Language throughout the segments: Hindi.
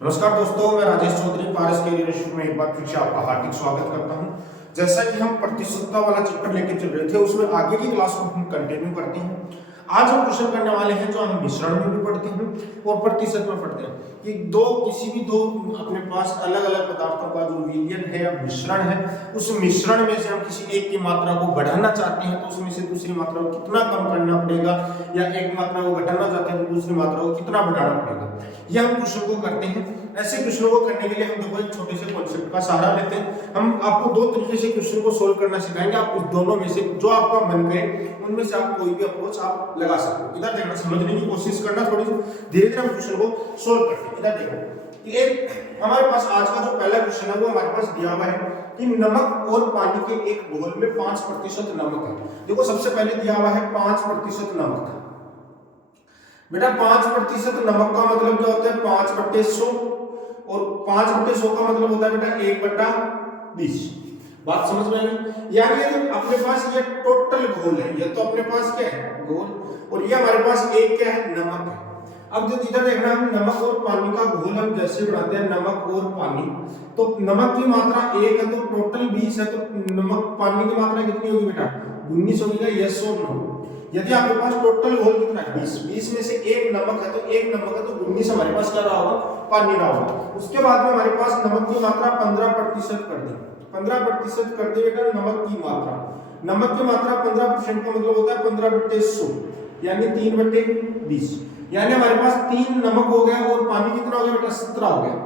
नमस्कार दोस्तों, मैं राजेश चौधरी पारस के लीडरशिप में एक बार फिर से आपका हार्दिक स्वागत करता हूं। जैसा कि हम प्रतिशतता वाला चैप्टर लेके चल रहे थे, उसमें आगे की क्लास को हम कंटिन्यू करते हैं। आज हम क्वेश्चन करने वाले हैं जो हम मिश्रण में भी पढ़ते हैं और प्रतिशत में पढ़ते हैं कि किसी भी दो अपने पास अलग अलग पदार्थों का जो विलयन है या मिश्रण है, उस मिश्रण में से हम किसी एक की मात्रा को बढ़ाना चाहते हैं तो उसमें से दूसरी मात्रा को कितना कम करना पड़ेगा, या एक मात्रा को घटाना चाहते हैं तो दूसरी मात्रा को कितना बढ़ाना पड़ेगा, यह हम क्वेश्चन को करते हैं। ऐसे क्वेश्चनों को करने के लिए हम देखो एक छोटे से कॉन्सेप्ट का सहारा लेते हैं। हम आपको दो तरीके से क्वेश्चन को सोल्व करना सिखाएंगे। आप उस दोनों में से जो आपका मन करे उनमें से आप कोई भी अप्रोच आप लगा सकते हो। इधर देखना, समझने की कोशिश करना, थोड़ी धीरे धीरे हम क्वेश्चन को सोल्व करते हैं। इधर देखो कि एक हमारे पास आज का जो पहला क्वेश्चन है वो हमारे पास दिया हुआ है कि नमक और पानी के एक घोल में 5% नमक है। देखो सबसे पहले दिया हुआ है 5% नमक। बेटा 5% नमक का मतलब क्या होता है? 5/100, और 5/100 का मतलब होता है बेटा 1/20। बात समझ में आई? यानी यदि अपने पास ये टोटल घोल है, ये तो अपने पास क्या है? घोल, और ये हमारे पास एक क्या है? नमक है। अब जो इधर देखना, हम नमक और पानी का घोल हम जैसे बनाते हैं, नमक और पानी, तो नमक की मात्रा 1 है तो टोटल 20 है, तो नमक पानी की मात्रा कितनी होगी बेटा? 19 होगी। यस और नो? यदि आपके पास टोटल घोल कितना है? 20 में से एक नमक है, तो एक नमक है तो 19 हमारे पास क्या रहा होगा? पानी रहा होगा। उसके बाद में हमारे पास नमक की मात्रा 15% कर दी। 15% कर दी बेटा नमक की मात्रा। नमक की मात्रा 15% का मतलब होता है 15/100, यानी 3/20। यानी हमारे पास 3 नमक हो गया और पानी कितना हो गया बेटा? 17 हो गया।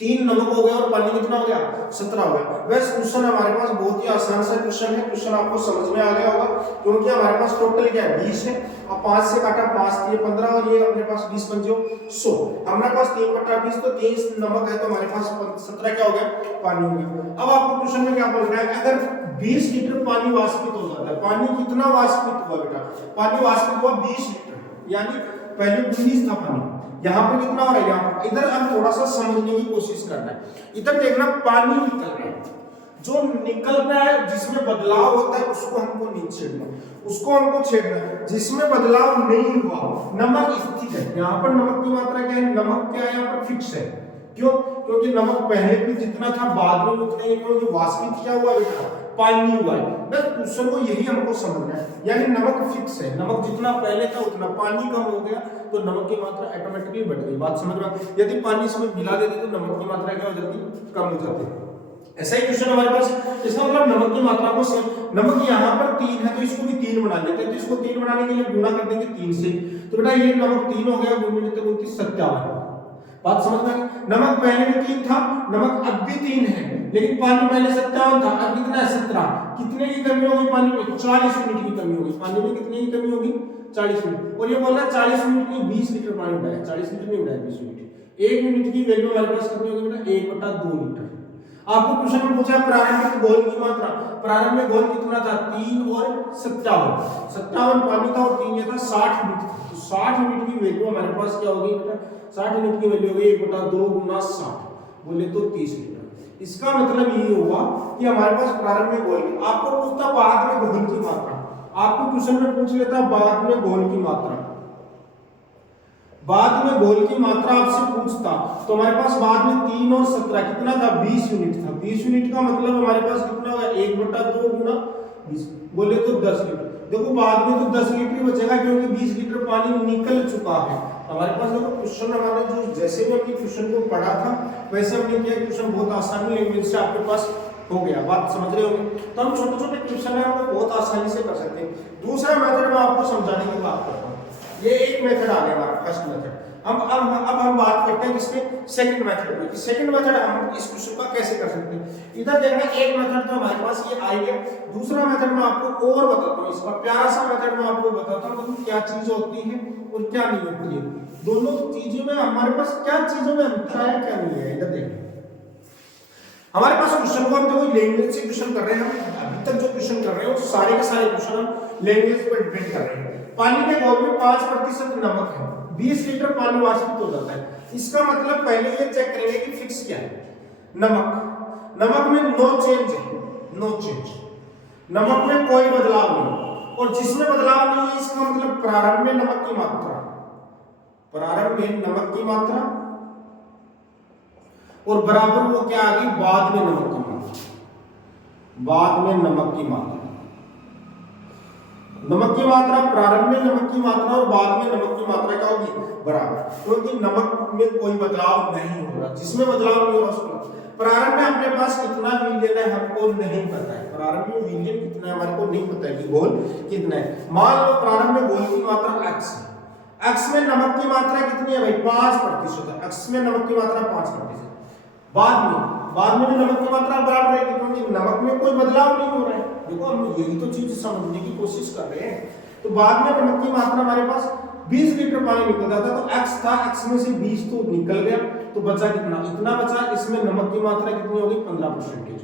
3 नमक हो गया और पानी कितना हो गया? 17 हो गया। वैसे क्वेश्चन हमारे पास बहुत ही आसान सा क्वेश्चन है। क्वेश्चन आपको समझ में आ गया होगा, क्योंकि हमारे पास टोटल क्या है? 20 है। अब 5 से काटा 5 ये 15, और ये अपने पास 20 पंचो 100। हमारे पास 3/20, तो 30 नमक है तो हमारे पास 17 क्या हो गया? पानी हो गया। अब आपको क्वेश्चन में क्या बोल रहा है? अगर 20 लीटर पानी वाष्पित हो जाता है, पानी कितना वाष्पित हुआ बेटा? पानी वाष्पित हुआ 20 लीटर, यानी पहले 19 था पानी, यहाँ पे कितना हो रहा है? यहाँ पर। इधर हम थोड़ा सा समझने की कोशिश करना है। इधर देखना, पानी निकल रहा है, जो निकल रहा है जिसमें बदलाव होता है उसको हमको नहीं छेड़ना, उसको हमको छेड़ना है जिसमें बदलाव नहीं हुआ। नमक स्थिर है, यहाँ पर नमक की मात्रा क्या है? नमक क्या है? यहाँ पर फिक्स है। क्यों? क्योंकि नमक पहले भी जितना था बाद में उतना ही, क्योंकि वाष्पित क्या हुआ बेटा? पानी हुआ है। बस क्वेश्चन को यही हमको समझना है, यानी नमक फिक्स है। नमक जितना पहले था उतना, पानी कम हो गया तो नमक की मात्रा ऑटोमेटिकली बढ़ गई। बात समझ में? यदि पानी इसमें मिला देते तो नमक की मात्रा क्या हो जाती? कम हो जाती। ऐसा ही क्वेश्चन हमारे पास। इसका मतलब नमक की मात्रा को नमक यहाँ पर 3 है तो इसको भी 3 बना लेते हैं, तो इसको 3 बनाने के लिए गुणा कर देंगे 3 से, तो बेटा ये नमक 3 हो गया, 2 × 3 = 57। बात समझ में? नमक पहले भी 3 था, नमक अब भी 3 है, लेकिन पानी पहले 57 था, अब कितना है? 17। कितने की कमी होगी पानी में? 40 यूनिट की कमी होगी। पानी में कितने की कमी होगी? 40 यूनिट। और ये बोल रहा है 40 यूनिट में 20 लीटर पानी उड़ाया, 40 लीटर नहीं उड़ाया, 20 यूनिट। 1 यूनिट की वैल्यू हमारे पास कितनी होगी बेटा? 1/2 लीटर। आपको क्वेश्चन में पूछा प्रारंभिक घोल की मात्रा। प्रारंभिक घोल कितना था? 3 और 57। 57 पानी था और 3 ये था, 60 यूनिट था। तो 60 यूनिट की वैल्यू हमारे पास क्या होगी बेटा? 60 यूनिट की वैल्यू होगी 1/2 × 60, बोले तो 30 लीटर। इसका मतलब ये हुआ कि हमारे पास प्रारंभिक घोल की, आपको पूछता बाद में घोल की मात्रा, आपको क्वेश्चन में पूछ लेता बाद में घोल की मात्रा, बाद में घोल की मात्रा आपसे पूछता, तो हमारे पास बाद में 3 और 17 कितना था? 20 यूनिट था। 20 यूनिट का मतलब हमारे पास कितना होगा? 1/2 × 20, बोले तो 10 लीटर। देखो बाद में तो 10 लीटर बचेगा, क्योंकि 20 लीटर पानी निकल चुका है। हमारे पास देखो क्वेश्चन हमारे जो जैसे भी हमने क्वेश्चन को पढ़ा था वैसे हमने किया। क्वेश्चन बहुत आसानी लैंग्वेज से आपके पास हो गया। बात समझ रहे होंगे? तो हम छोटे छोटे क्वेश्चन है वो बहुत आसानी से कर सकते हैं। दूसरा मेथड मैं आपको समझाने की बात करता हूँ। ये एक मेथड आ गया हमारा, फर्स्ट मेथड। अब हम बात करते हैं किसके? सेकंड मेथड पे। सेकंड मेथड हम इस क्वेश्चन का कैसे कर सकते हैं? इधर देखना, एक मेथड तो हमारे पास ये आई है। दूसरा मेथड मैं आपको और बताता हूँ, इसका प्यारा सा मेथड मैं आपको बताता हूँ कि क्या चीज होती है और क्या नहीं होती है। दोनों चीजों में हमारे पास क्या चीजों में अंतर है, क्या नहीं है। इधर देखिए, हमारे पास क्वेश्चन को हम देखो लैंग्वेज से क्वेश्चन कर रहे हैं। हम अभी तक जो क्वेश्चन कर रहे हैं वो सारे के सारे क्वेश्चन हम लैंग्वेज पर डिपेंड कर रहे हैं। पानी के घोल में 5% नमक है, 20 लीटर पानी वाष्पित हो जाता है। इसका मतलब पहले ये चेक करेंगे कि फिक्स क्या है। नमक में नो चेंज है, नो चेंज, नमक में कोई बदलाव नहीं, और जिसमें बदलाव नहीं है इसका मतलब प्रारंभ में नमक की मात्रा, प्रारंभ में नमक की मात्रा और बराबर वो क्या आ गई, बाद में नमक की मात्रा, बाद में नमक की मात्रा, नमक की मात्रा, प्रारंभ में नमक की मात्रा और बाद में नमक की मात्रा क्या होगी, बराबर, क्योंकि नमक में कोई बदलाव नहीं हो रहा, जिसमें बदलाव नहीं हो रहा उसको। प्रारंभ में अपने पास कितना विलयन है हमको नहीं पता है, प्रारंभ में विलयन कितना है हमारे को नहीं पता है कि घोल कितना है। मान लो प्रारंभ में घोल की मात्रा x है, x में नमक की मात्रा कितनी है भाई, 5% है, x में नमक की मात्रा 5%। बाद में भी नमक की मात्रा बराबर रहेगी, क्योंकि नमक में कोई बदलाव नहीं हो रहा है। देखो हम यही तो चीज समझने की कोशिश कर रहे हैं। तो बाद में नमक की मात्रा हमारे पास 20 लीटर पानी निकलता था, तो x था, x में से 20 तो निकल गया, तो बचा कितना, इतना बचा। इसमें नमक की मात्रा कितनी होगी, 15%।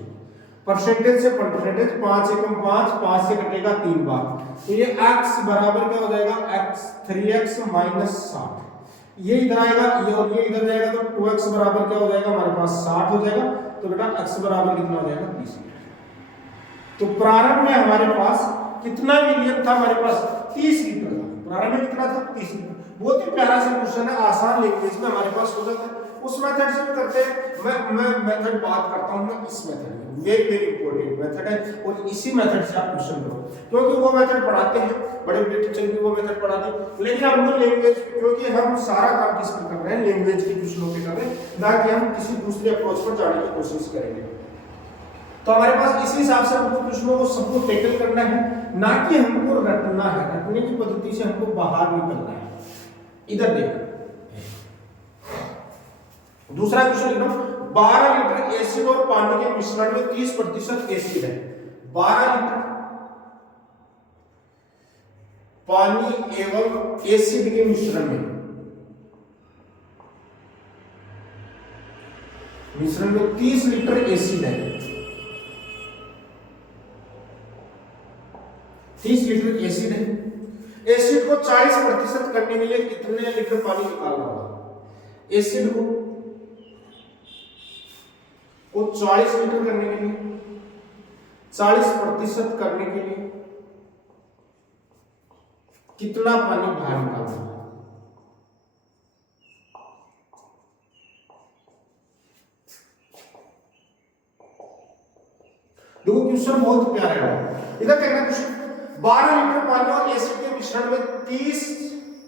परसेंटेज से परसेंटेज 5 एकम 5, 5 से कटेगा 3 बार, तो ये x बराबर क्या हो जाएगा, x 3x माइनस 60, ये इधर आएगा, ये और ये इधर जाएगा, तो 2x बराबर क्या हो जाएगा हमारे पास 60 हो जाएगा। तो बेटा x बराबर कितना हो जाएगा, 20 लीटर। तो प्रारंभ में हमारे पास कितना विलयन था, हमारे पास 30 लीटर था, प्रारंभ में कितना था, 30 लीटर। बहुत ही प्यारा सा क्वेश्चन है, आसान लैंग्वेज में हमारे पास हो जाता है। उस मेथड से भी करते हैं, मैं मेथड बात करता हूं, मैं इस मेथड में, वेरी वेरी इंपॉर्टेंट मेथड है, और इसी मेथड से आप क्वेश्चन करो, क्योंकि वो मेथड पढ़ाते हैं, बड़े बड़े टीचर भी वो मेथड पढ़ाते हैं, लेकिन हमको लैंग्वेज, क्योंकि हम सारा काम किस पर कर रहे हैं, लैंग्वेज के क्वेश्चनों पे कर रहे हैं, ना कि हम किसी दूसरे अप्रोच पर जाने की कोशिश करेंगे। तो हमारे पास इसी हिसाब से हमको प्रश्नों को सबको टैकल करना है, ना कि हमको रटना है, रटने की पद्धति से हमको बाहर निकलना है। इधर देखो, दूसरा क्वेश्चन लिख लो, 12 लीटर एसिड और पानी के मिश्रण में 30% एसिड है। 12 लीटर पानी एवं एसिड के मिश्रण में 30 लीटर एसिड है, 30 लीटर एसिड है। एसिड को 40% करने के लिए कितने लीटर पानी निकालना होगा, एसिड को 40 लीटर करने के लिए, 40% करने के लिए कितना पानी बाहर निकालना है। देखो क्वेश्चन बहुत प्यारा है, इधर देखना क्वेश्चन, 12 लीटर पानी और एसिड के मिश्रण में 30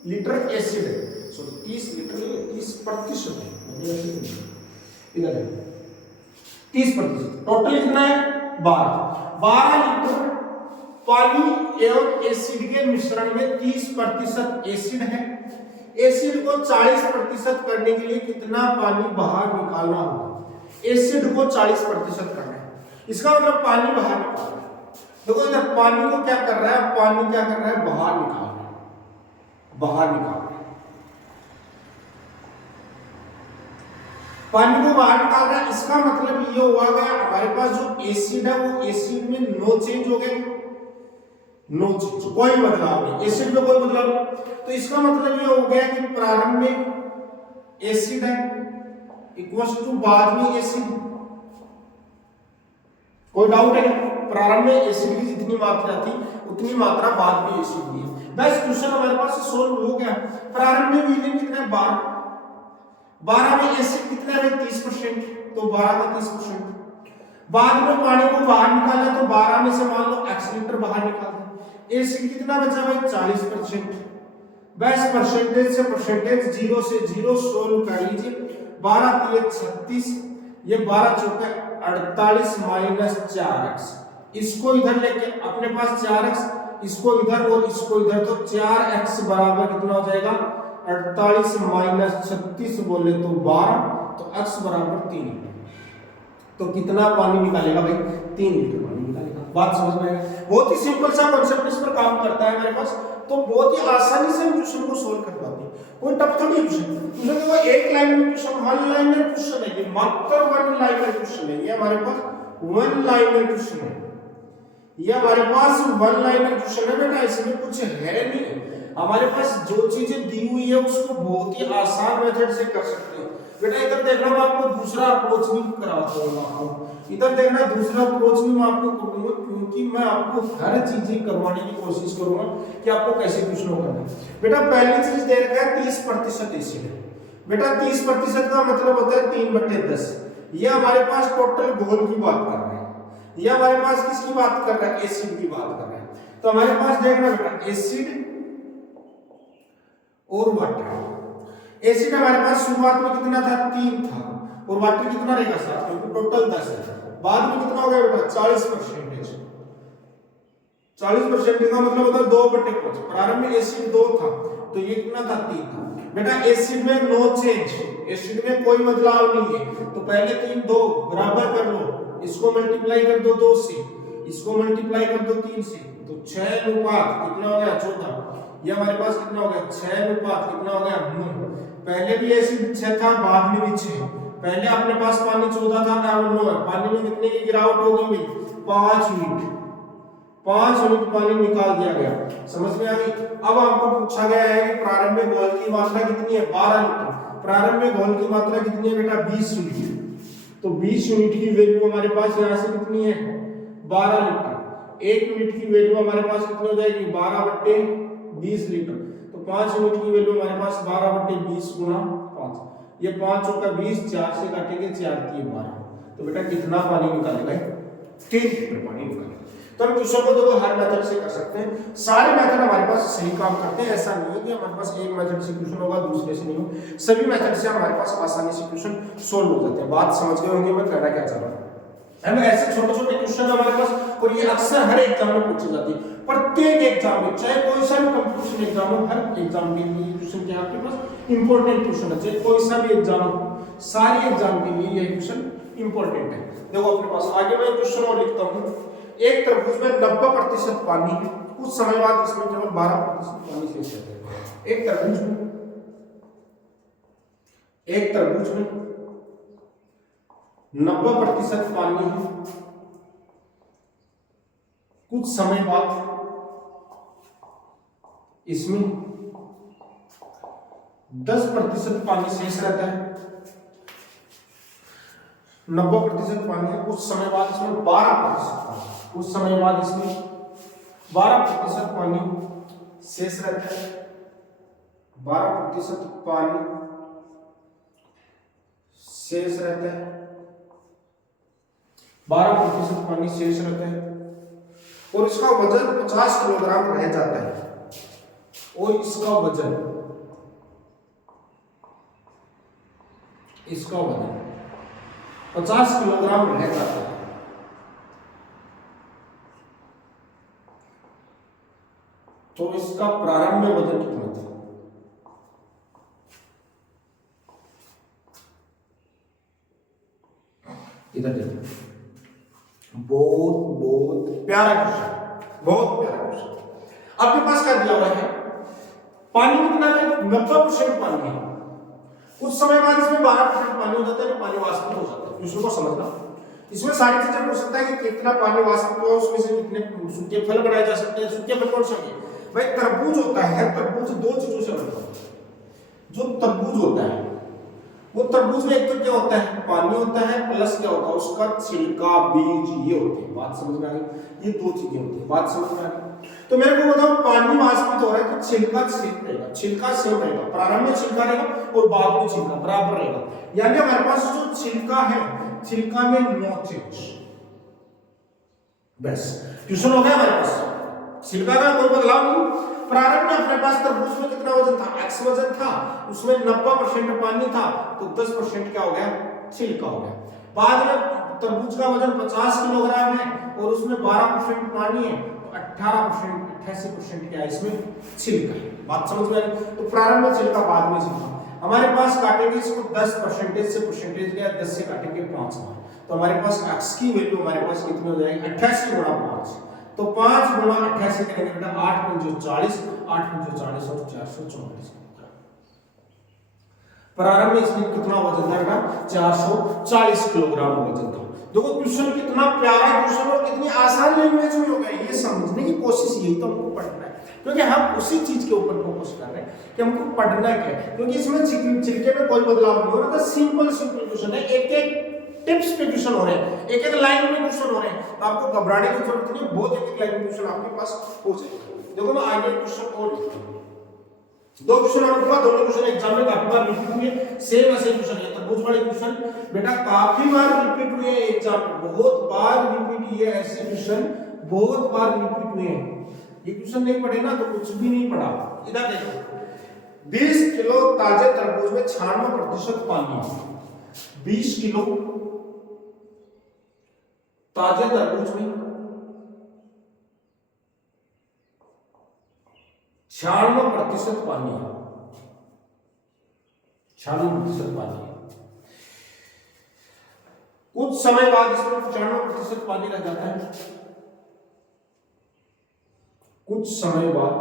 लीटर एसिड है, सॉरी 30 लीटर 30% है, इधर देखो 30%, टोटल कितना है 12 लीटर पानी एवं एसिड के मिश्रण में 30% एसिड है। एसिड को 40% करने के लिए कितना पानी बाहर निकालना होगा, एसिड को 40% करना है, इसका मतलब पानी बाहर निकाल रहा है। देखो इधर पानी को क्या कर रहा है, पानी क्या कर रहा है, बाहर निकाल रहा है, बाहर निकाल रहा है, पानी को बाहर निकाल रहा है। इसका मतलब ये हुआ गया हमारे पास जो एसिड है वो एसिड में नो चेंज हो गया, नो चेंज, कोई बदलाव नहीं, एसिड में कोई बदलाव नहीं। तो इसका मतलब ये हो गया कि प्रारंभ में एसिड है इक्वल्स टू बाद में एसिड, कोई डाउट है? प्रारंभ में एसिड की जितनी मात्रा थी उतनी मात्रा बाद में एसिड की है। बस क्वेश्चन हमारे पास सोल्व हो गया। प्रारंभ में विलयन कितना है 12 में एसिड कितना है 30%, तो 12 का 30%। बाद में पानी को बाहर निकाला तो 12 में से मान लो x लीटर बाहर निकाल दे, एसिड कितना बचा भाई 40%। बस परसेंटेज से परसेंटेज 0 से 0 सोल्व कर लीजिए, 12 3 36, ये 12 चौके 48 माइनस 4x, इसको इधर लेके अपने पास 4x, इसको इधर और इसको इधर, तो 4x बराबर कितना हो जाएगा 48 माइनस 36 बोले तो 12, तो x बराबर 3 लीटर। तो कितना पानी निकालेगा भाई 3 लीटर पानी निकालेगा। बात समझ में आएगा? बहुत ही सिंपल सा कॉन्सेप्ट इस पर काम करता है हमारे पास, तो बहुत ही आसानी से हम क्वेश्चन को सोल्व कर पाते हैं। कोई टफ थोड़ी क्वेश्चन देखो, एक लाइन में क्वेश्चन, वन लाइनर क्वेश्चन है ये, मात्र वन लाइनर क्वेश्चन है ये, हमारे पास वन लाइनर क्वेश्चन है ये, हमारे पास वन लाइनर क्वेश्चन है बेटा, इसमें कुछ है नहीं। हमारे पास जो चीजें दी हुई है उसको बहुत ही आसान मेथड से कर सकते हैं बेटा। इधर देखना मैं आपको दूसरा अप्रोच भी कराता हूँ, आपको इधर देखना दूसरा अप्रोच भी मैं आपको करूंगा, क्योंकि मैं आपको हर चीजें करवाने की कोशिश करूंगा कि आपको कैसे क्वेश्चन करना है। बेटा पहली चीज दे रखा है 30% एसिड है, बेटा 30% का मतलब होता है 3/10। ये हमारे पास टोटल घोल की बात कर रहे हैं, ये हमारे पास किसकी बात कर रहा है, एसिड की बात कर रहे हैं। तो हमारे पास देखना बेटा एसिड और वाटर। एसिड हमारे पास शुरुआत में कितना था, 3 था, और वाटर कितना रहेगा 7, क्योंकि टोटल 10 है। बाद में कितना हो गया बेटा 40%। 40% का मतलब होता है 2/5। प्रारंभ में एसिड 2 था, तो ये कितना था, 3 था। बेटा एसिड में नो चेंज, एसिड में कोई बदलाव नहीं है, तो पहले 3 2 बराबर कर लो, इसको मल्टीप्लाई कर दो 2 से, इसको मल्टीप्लाई कर दो 3 से, तो 6 अनुपात कितना हो गया 14। ये हमारे पास कितना हो गया 6 अनुपात कितना हो गया 9। पहले भी एसिड 6 था, बाद में भी 6। पहले अपने पास पानी 14 था, अब 9 है। पानी में कितने की गिरावट होगी भाई, 5 यूनिट। 5 यूनिट पानी निकाल दिया गया, समझ में आ गई। अब आपको पूछा गया है कि प्रारंभ में घोल की मात्रा कितनी है, 12 लीटर। प्रारंभ में घोल की मात्रा कितनी है बेटा, 20 यूनिट। तो 20 यूनिट की वैल्यू हमारे पास यहाँ से कितनी है, 12 लीटर। 1 यूनिट की वैल्यू हमारे पास कितनी हो जाएगी, 12/20 लीटर। तो 5 यूनिट की वैल्यू हमारे पास 12/20 गुना 5। ये 5 चौका 20, 4 से काटेंगे 4 3 12। तो बेटा कितना पानी निकालेगा, 3 लीटर पानी निकालेगा। तो हम क्वेश्चन को देखो हर मेथड से कर सकते हैं, सारे मेथड हमारे पास सही काम करते हैं। ऐसा नहीं है कि हमारे पास एक मेथड से क्वेश्चन होगा दूसरे से नहीं हो, सभी मेथड से हमारे पास आसानी से क्वेश्चन सोल्व हो जाते हैं। बात समझ गए होंगे मैं कहना क्या चाह रहा हूँ। हमें ऐसे छोटे छोटे क्वेश्चन हमारे पास, और ये अक्सर हर एग्जाम में पूछे जाते हैं। प्रत्येक एग्जाम में, चाहे कोई सा भी कंपटीशन एग्जाम हो, हर एग्जाम के लिए क्वेश्चन क्या आपके पास इंपॉर्टेंट क्वेश्चन है। चाहे कोई सा भी एग्जाम हो, सारे एग्जाम के लिए यह क्वेश्चन इंपॉर्टेंट है। देखो अपने पास आगे मैं क्वेश्चन और लिखता हूँ। एक तरबूज में 90% पानी है, कुछ समय बाद इसमें केवल 12% पानी शेष रहता है। एक तरबूज में 90% पानी है, कुछ समय बाद इसमें 10% पानी शेष रहता है। 90% पानी है, कुछ समय बाद इसमें 12% पानी, कुछ समय बाद इसमें 12% पानी शेष रहता है। 12% पानी शेष रहता है, 12% पानी शेष रहता है, और इसका वजन 50 किलोग्राम रह जाता है। और इसका वजन 50 किलोग्राम रह जाता है। तो इसका प्रारंभ में वजन कितना था, इधर देखो। बहुत प्यारा क्वेश्चन, बहुत प्यारा क्वेश्चन। आपके पास क्या दिया हुआ है, पानी कितना है, 90% पानी है, कुछ समय बाद इसमें 12% पानी हो जाता है, पानी वाष्पित हो जाता है। इसको समझना, इसमें सारी चीजें पूछ सकता है कि कितना पानी वाष्पित हुआ, उसमें से कितने सूखे फल बनाए जा सकते हैं। सूखे फल कौन से होंगे भाई, तरबूज होता है। तरबूज 2 चीजों से बनता है। जो तरबूज होता है, वो तरबूज में एक तो क्या होता है, पानी होता है, प्लस क्या होता है, उसका छिलका, बीज, ये होते हैं। बात समझ में आ गई, ये 2 चीजें होती है। बात समझ में आ गई। तो मेरे को बताओ, पानी वाष्पित हो रहा है तो छिलका सेम रहेगा, छिलका सेम रहेगा, प्रारंभ में छिलका रहेगा और बाद में छिलका बराबर रहेगा। यानी हमारे पास जो छिलका है, छिलका में नो चेंज। बस क्वेश्चन हो गया हमारे पास, छिलका का कोई बदलाव नहीं। प्रारंभ में अपने पास तरबूज में कितना वजन था, x वजन था, उसमें 90% पानी था, तो 10% क्या हो गया, छिलका हो गया। बाद में तरबूज का वजन 50 किलोग्राम है और उसमें 12% पानी है, तो 88% क्या है, इसमें छिलका है। बात समझ में आई। तो प्रारंभ में छिलका, बाद में छिलका। हमारे पास काटेंगे इसको 10% से, परसेंटेज गया 10 से काटेंगे 5 बार, तो हमारे पास x की वैल्यू हमारे पास कितनी हो जाएगी, 88 गुणा 5। तो 5 गुणा 88 करेंगे बेटा 8 पंजे 40, 8 पंजे 40 और 444। प्रारंभ में इसमें कितना वजन था बेटा, 440 किलोग्राम वजन था। देखो क्वेश्चन कितना प्यारा क्वेश्चन और कितनी आसान लैंग्वेज में हो गया। ये समझने की कोशिश, यही तो हमको पढ़ना है, क्योंकि हम उसी चीज के ऊपर फोकस कर रहे हैं कि हमको पढ़ना क्या है, क्योंकि इसमें छिलके में कोई बदलाव नहीं हो रहा था। सिंपल क्वेश्चन है, एक एक टिप्स पे क्वेश्चन हो रहे हैं, एक एक लाइन में क्वेश्चन हो रहे हैं, तो आपको घबराने की जरूरत नहीं, बहुत एक एक लाइन में क्वेश्चन आपके पास हो जाएगा। देखो मैं आगे क्वेश्चन और लिखता हूं। दो क्वेश्चन और हुआ, दोनों क्वेश्चन एग्जाम में काफी बार रिपीट हुए, सेम ऐसे क्वेश्चन है। तरबूज वाले क्वेश्चन बेटा काफी बार रिपीट हुए एग्जाम में, बहुत बार रिपीट हुए ऐसे क्वेश्चन, बहुत बार रिपीट हुए हैं। ये क्वेश्चन नहीं पढ़े ना तो कुछ भी नहीं पढ़ा। इधर देखो, 20 किलो ताजे तरबूज में 96% पानी, 20 किलो ताजे तरबूज में 96% पानी है, 96% पानी है। कुछ समय बाद इसमें 95% पानी रह जाता है, कुछ समय बाद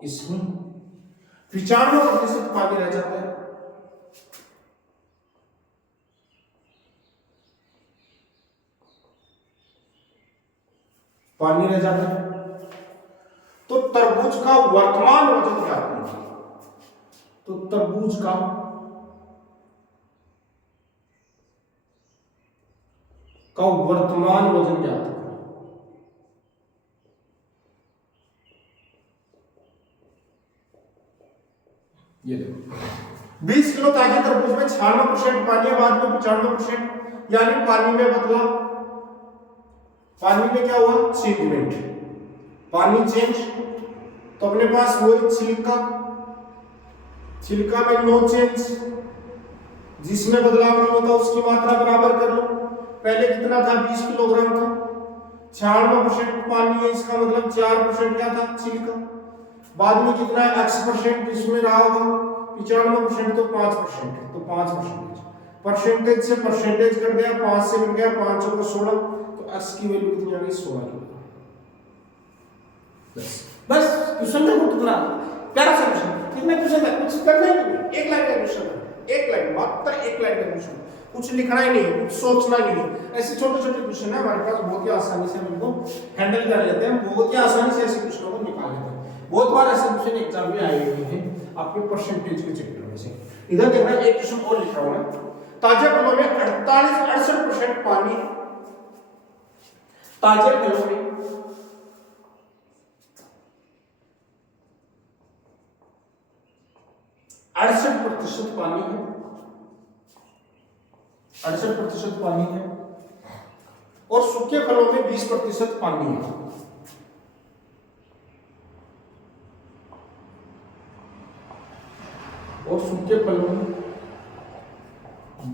इसमें 95% पानी रह जाता है। पानी रह जाता है तो तरबूज का वर्तमान वजन क्या है? तो तरबूज का वर्तमान वजन क्या है? ये देखो, 20 किलो ताजे तरबूज में 96% पानी है, बाद में 95%, यानी पानी में बदलाव। पानी में क्या हुआ? चेंजमेंट, पानी चेंज। तो अपने पास वही छिलका, छिलका में नो चेंज, जिसमें बदलाव नहीं होता उसकी मात्रा बराबर कर लो। पहले कितना था? 20 किलोग्राम था, 96% पानी है, इसका मतलब 4% क्या था? छिलका। बाद में कितना है? x% इसमें रहा होगा, 95% तो 5%, तो 5%। परसेंटेज से परसेंटेज कट गया, 5 से कट गया, 5 को 16, तो x की वैल्यू कितनी आ गई? 16 किलो। बस क्वेश्चन का कितना प्यारा सा क्वेश्चन, कितने क्वेश्चन है, कुछ करना ही नहीं, एक लाइन का क्वेश्चन है, एक लाइन, मात्र एक लाइन का क्वेश्चन, कुछ लिखना ही नहीं है, कुछ सोचना नहीं है। ऐसे छोटे छोटे क्वेश्चन है हमारे पास, बहुत ही आसानी से हम इनको हैंडल कर लेते हैं, बहुत ही आसानी से ऐसे क्वेश्चनों को निकाल लेते हैं। बहुत बार ऐसे क्वेश्चन एग्जाम में आए हुए हैं आपके परसेंटेज के चैप्टर में से। इधर देखना, एक क्वेश्चन और लिखा हुआ है, ताजे फलों में 68% पानी है, ताजे फलों में 68% पानी है, 68% पानी है, और सूखे फलों में 20% पानी है। और सूखे फलों में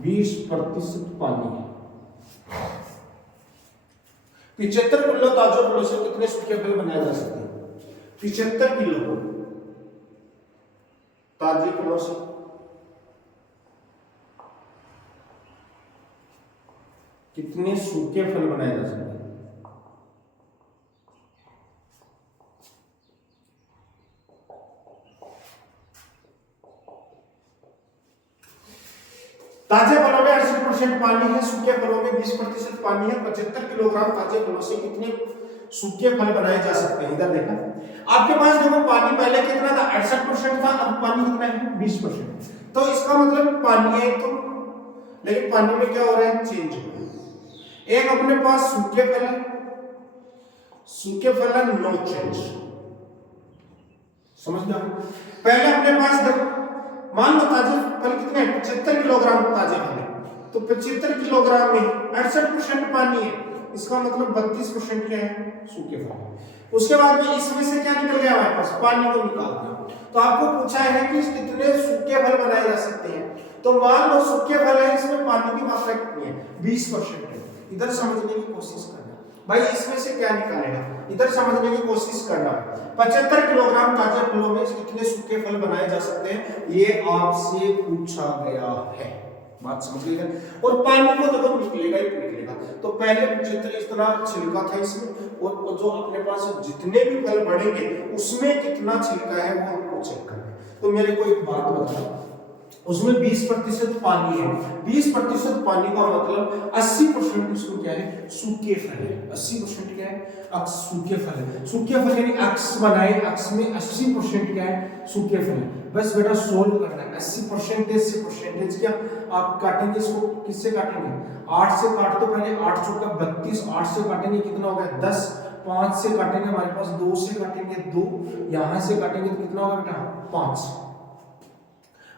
20% पानी है। 75 किलो ताजे फलों से कितने सूखे फल बनाए जा सकते हैं? 75 किलो ताजे फलों से कितने सूखे फल बनाए जा सकते हैं? ताजे फलों में 68% पानी है, सूखे फलों में 20% पानी है। 75 किलोग्राम ताजे फलों से कितने सूखे फल बनाए जा सकते हैं? इधर देखा, आपके पास देखो पानी पहले कितना था? 68% था, अब पानी कितना है? 20%। तो इसका मतलब पानी है तो, लेकिन पानी में क्या हो रहा है? चेंज हो रहा है। एक अपने पास सूखे फल है, सूखे फल है, नो चेंज, समझ लो। पहले अपने पास देखो, मान लो ताजे फल कितने हैं? 75 किलोग्राम ताजे फल है, तो 75 किलोग्राम में 68% पानी है, इसका मतलब 32% क्या है? सूखे फल। उसके बाद में इसमें से क्या निकल गया हमारे पास? पानी को निकाल दिया। तो आपको पूछा है कि कितने सूखे फल बनाए जा सकते हैं, तो मान लो सूखे फल है, इसमें पानी की मात्रा कितनी है? 20% है। इधर समझने की कोशिश करना भाई, इसमें से क्या निकालेगा, इधर समझने की कोशिश करना। 75 किलोग्राम ताजे फलों में कितने सूखे फल बनाए जा सकते हैं, ये आपसे पूछा गया है, बात समझ लीजिए। और पानी को देखो निकलेगा ही निकलेगा, तो पहले 75 इस तरह छिलका था इसमें, और जो अपने पास जितने भी फल बढ़ेंगे उसमें कितना छिलका है वो हमको चेक करना है। तो मेरे को एक बात बताओ, उसमें 20% पानी है, 20% पानी का मतलब 80% उसमें क्या है? सूखे फल है। 80% क्या है? सूखे फल है। सूखे फल यानी अक्स बनाए, अक्स में 80% क्या है? सूखे फल है। बस बेटा सोल्व करना है, 80% से परसेंटेज क्या आप काटेंगे, इसको किससे काटेंगे? 8 से काट दो पहले, 8 चौका 32, 8 से काटेंगे कितना हो गया? 10, 5 से काटेंगे हमारे पास 2 से काटेंगे 2, यहाँ से काटेंगे तो कितना होगा बेटा 5,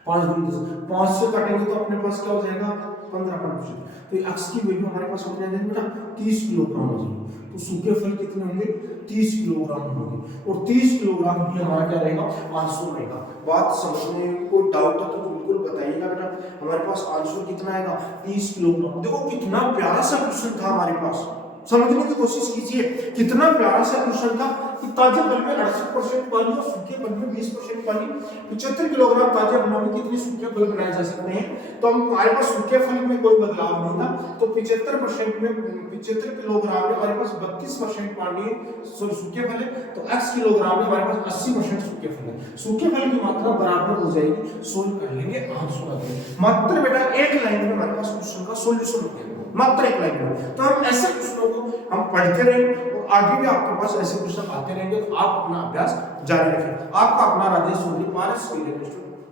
5 दूनी 10, 5 से काटेंगे तो अपने पास क्या हो जाएगा 15%। तो x की वैल्यू हमारे पास कितनी आ जाएगी बेटा 30 किलोग्राम हो जाएगी। तो सूखे फल कितने होंगे 30 किलोग्राम होंगे, और 30 किलोग्राम भी हमारा क्या रहेगा आंसर रहेगा। बात समझने में कोई डाउट है तो बिल्कुल बताइएगा बेटा। हमारे पास आंसर कितना आएगा 30 किलोग्राम। देखो कितना प्यारा सा क्वेश्चन था हमारे पास, समझने की कोशिश कीजिए कितना प्यारा सा क्वेश्चन था कि ताजे फल में 68% पानी और सूखे फल में 20% पानी, 75 किलोग्राम ताजे फलों में कितने सूखे फल बनाए जा सकते हैं। तो हमारे पास सूखे फल में कोई बदलाव नहीं था, तो 75% में 75 किलोग्राम में हमारे पास 32% पानी सूखे फल है, तो x किलोग्राम में हमारे पास 80% सूखे फल है। सूखे फल की मात्रा बराबर हो जाएगी, सोल्व कर लेंगे आंसर आ जाएगा। मात्र बेटा एक लाइन में हमारे पास क्वेश्चन का सॉल्यूशन हो गया, मात्र एक लाइन में। तो हम ऐसे क्वेश्चनों को हम पढ़ते रहेंगे और आगे भी आपके पास ऐसे क्वेश्चन आते रहेंगे, तो आप अपना अभ्यास जारी रखें। आपका अपना राजेश चौधरी, पारस के लिए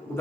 गुड